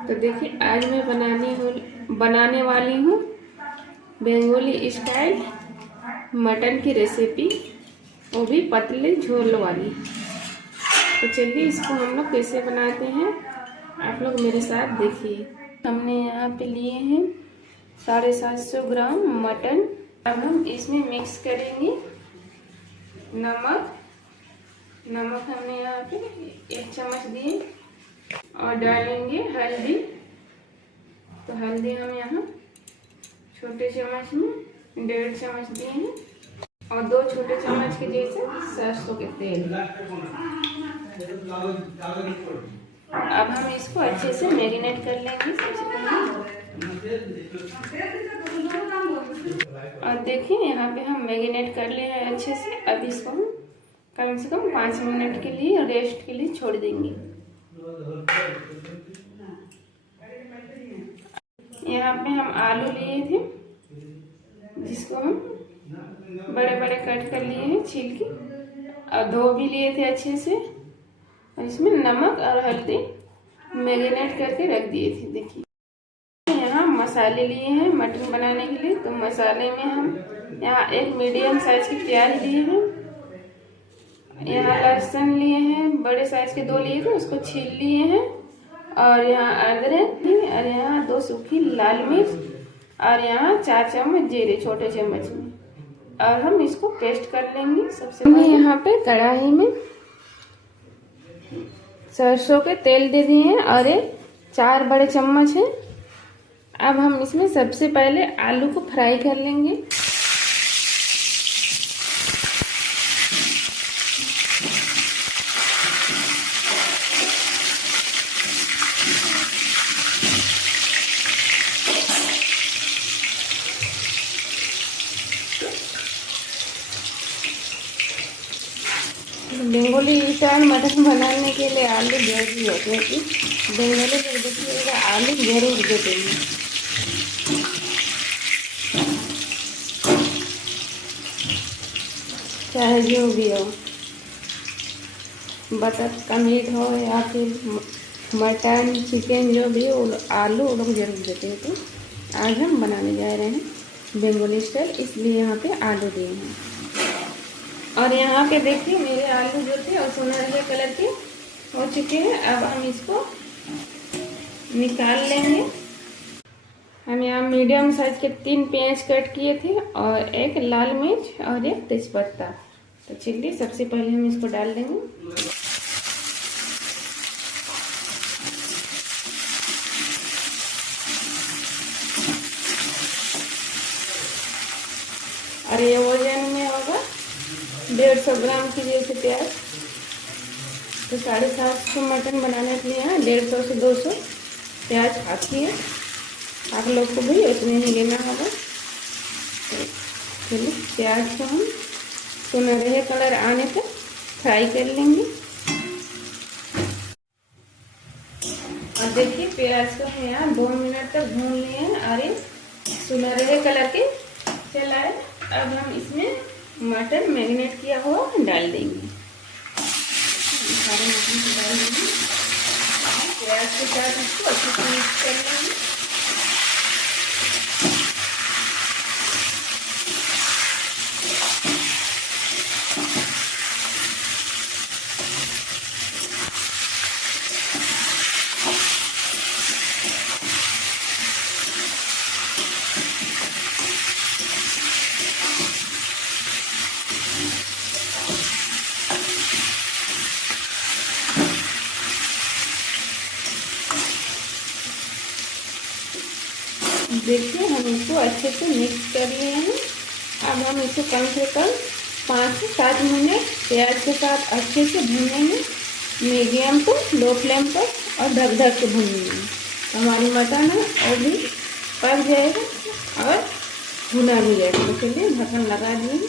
तो देखिए आज मैं बनाने वाली हूँ बंगाली स्टाइल मटन की रेसिपी, वो भी पतले झोल वाली। तो चलिए इसको हम लोग कैसे बनाते हैं आप लोग मेरे साथ देखिए। हमने यहाँ पे लिए हैं 750 ग्राम मटन। अब हम इसमें मिक्स करेंगे नमक हमने यहाँ पे 1 चम्मच दिए और डालेंगे हल्दी। तो हल्दी हम यहाँ छोटे चम्मच में 1.5 चम्मच दिए हैं और 2 छोटे चम्मच के जैसे सरसों के तेल। अब हम इसको अच्छे से मैरिनेट कर लेंगे सबसे पहले। और देखिए यहाँ पे हम मैरिनेट कर लिए हैं अच्छे से। अब इसको हम कम से कम 5 मिनट के लिए रेस्ट के लिए छोड़ देंगे। यहाँ पे हम आलू लिए थे जिसको हम बड़े बड़े कट कर लिए हैं छील के, और धो भी लिए थे अच्छे से। और इसमें नमक और हल्दी मैरिनेट करके रख दिए थे। देखिए यहाँ मसाले लिए हैं मटन बनाने के लिए। तो मसाले में हम यहाँ 1 मीडियम साइज की प्याज लिए हैं, यहाँ लहसुन लिए हैं बड़े साइज के 2 लिए थे, उसको छील लिए हैं। और यहाँ अदरक थी, और यहाँ 2 सूखी लाल मिर्च, और यहाँ 4 चम्मच जीरे छोटे चम्मच में। और हम इसको पेस्ट कर लेंगे। सबसे पहले यहाँ पे कढ़ाई में सरसों के तेल दे दिए हैं और ये 4 बड़े चम्मच है। अब हम इसमें सबसे पहले आलू को फ्राई कर लेंगे। बंगाली स्टाइल मटन बनाने के लिए आलू जरूरी होते हैं कि बंगाली को देखिएगा आलू जरूर देते हैं। चाहे जो भी हो, बतख का मीट हो या फिर मटन चिकन जो भी हो, आलू वो लोग जरूर देते हैं। तो आज हम बनाने जा रहे हैं बंगाली स्टाइल, इसलिए यहाँ पे आलू दिए हैं। और यहाँ पे देखिए मेरे आलू जो थे और सुनहरे कलर के हो चुके हैं। अब हम इसको निकाल लेंगे। हम यहाँ मीडियम साइज के 3 प्याज कट किए थे और 1 लाल मिर्च और 1 तेजपत्ता। तो चलिए सबसे पहले हम इसको डाल देंगे। और ये वजन में होगा 150 ग्राम की जैसे प्याज। तो 750 मटन बनाने के लिए यहाँ 150 से 200 प्याज काफ़ी है। आप लोग को भी उतने ही लेना होगा। तो चलिए प्याज को हम सुनहरे कलर आने तक फ्राई कर लेंगे। और देखिए प्याज को हम यहाँ 2 मिनट तक भून लिए हैं और ये सुनहरे कलर के चला है। अब हम इसमें मटन मैरिनेट किया हुआ डाल देंगे। सारे मटन को डाल देंगे, प्याज के साथ इसको अच्छे से मिक्स कर लेंगे। देखिए हम इसको अच्छे से मिक्स कर लिए हैं। अब हम इसे कम से कम 5 से 7 मिनट प्याज के साथ अच्छे से भूनेंगे, मीडियम टू लो फ्लेम पर, और ढक के भूनेंगे। हमारी मटन है वो भी पक जाएगा और भुना भी जाएगा। तो चलिए ढक्कन लगा दिए।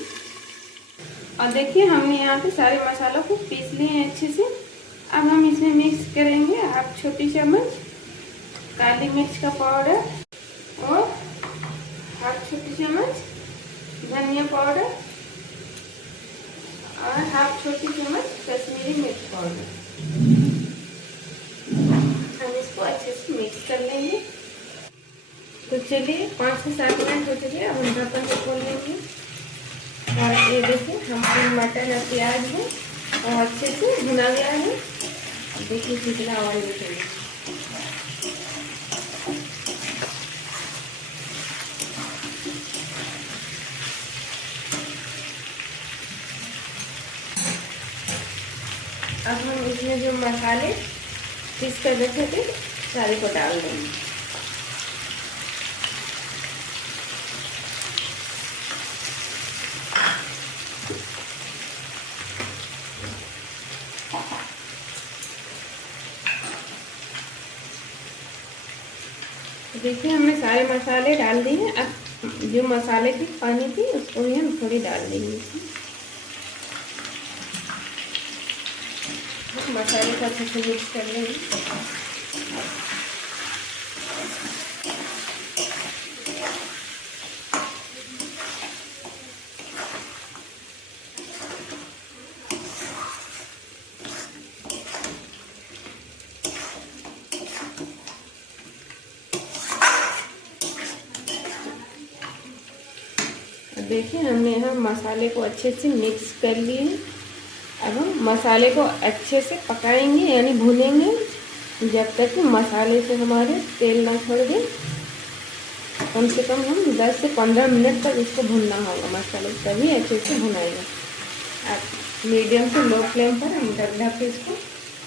और देखिए हमने यहाँ पे सारे मसालों को पीस लिए हैं अच्छे से। अब हम इसमें मिक्स करेंगे 1 छोटी चम्मच काली मिर्च का पाउडर और 1 छोटी चम्मच धनिया पाउडर और 1 छोटी चम्मच कश्मीरी मिर्च पाउडर। हम इसको अच्छे से मिक्स कर लेंगे। तो चलिए 5 से 7 मिनट हो चुके, अब हम ढक्कन को खोल लेंगे। और ये देखिए हमारे मटर और प्याज है और अच्छे से भुना गया है। देखिए कितना ऑयल निकलेगा। अब हम इसमें जो मसाले पीस कर रखे थे सारे को डाल देंगे। देखिए हमने सारे मसाले डाल दिए। अब जो मसाले की पानी थी उसको भी हम थोड़ी डाल देंगे इसमें। मसाले को अच्छे से मिक्स कर लेंगे। देखिए हमने यहाँ मसाले को अच्छे से मिक्स कर लिए। अब हम मसाले को अच्छे से पकाएंगे यानी भूनेंगे जब तक कि मसाले से हमारे तेल ना छोड़ दे। कम से कम हम 10 से 15 मिनट तक इसको भूनना होगा मसाले, तभी अच्छे से भुनाएगा। अब मीडियम से लो फ्लेम पर हम ढक के इसको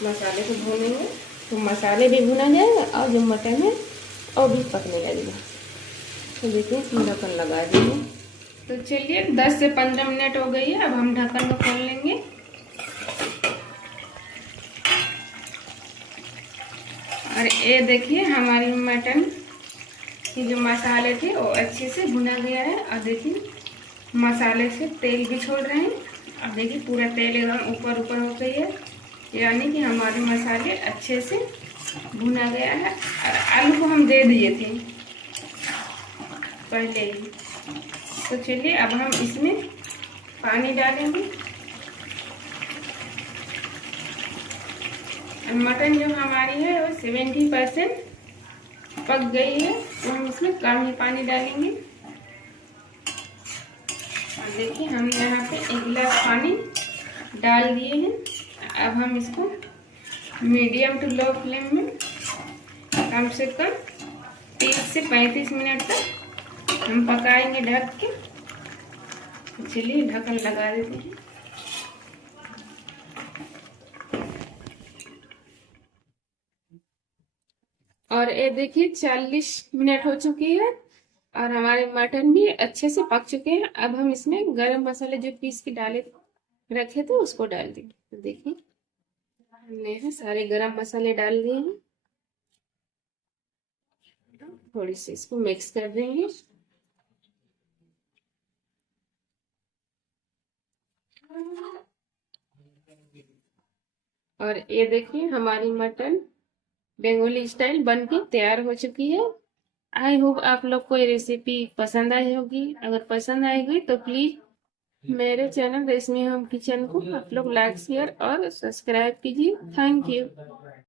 मसाले को भूनेंगे तो मसाले भी भुना जाएगा और जो मटन है वो भी पकने लगेगा। तो देखिए हम ढक्कन लगा देंगे। तो चलिए 10 से 15 मिनट हो गई है, अब हम ढक्कन को खोल लेंगे। और ये देखिए हमारी मटन की जो मसाले थे वो अच्छे से भुना गया है। और देखिए मसाले से तेल भी छोड़ रहे हैं। अब देखिए पूरा तेल एकदम ऊपर ऊपर हो गई है, यानी कि हमारे मसाले अच्छे से भुना गया है। और आलू को हम दे दिए थे पहले ही। तो चलिए अब हम इसमें पानी डालेंगे। मटन जो हमारी है वो 70% पक गई है, तो हम इसमें कम ही पानी डालेंगे। और देखिए हम यहाँ पे 1 गिलास पानी डाल दिए हैं। अब हम इसको मीडियम टू लो फ्लेम में कम से कम 30 से 35 मिनट तक हम पकाएंगे ढक के। चलिए ढक्कन लगा देते हैं। और ये देखिए 40 मिनट हो चुकी है और हमारे मटन भी अच्छे से पक चुके हैं। अब हम इसमें गरम मसाले जो पीस के डाले रखे थे उसको डाल देंगे। तो देखिए हमने सारे गरम मसाले डाल दिए हैं। थोड़ी सी इसको मिक्स कर देंगे। और ये देखिए हमारी मटन बंगाली स्टाइल बनके तैयार हो चुकी है। आई होप आप लोग को ये रेसिपी पसंद आई होगी। अगर पसंद आएगी तो प्लीज मेरे चैनल रेशमी होम किचन को आप लोग लाइक शेयर और सब्सक्राइब कीजिए। Thank you.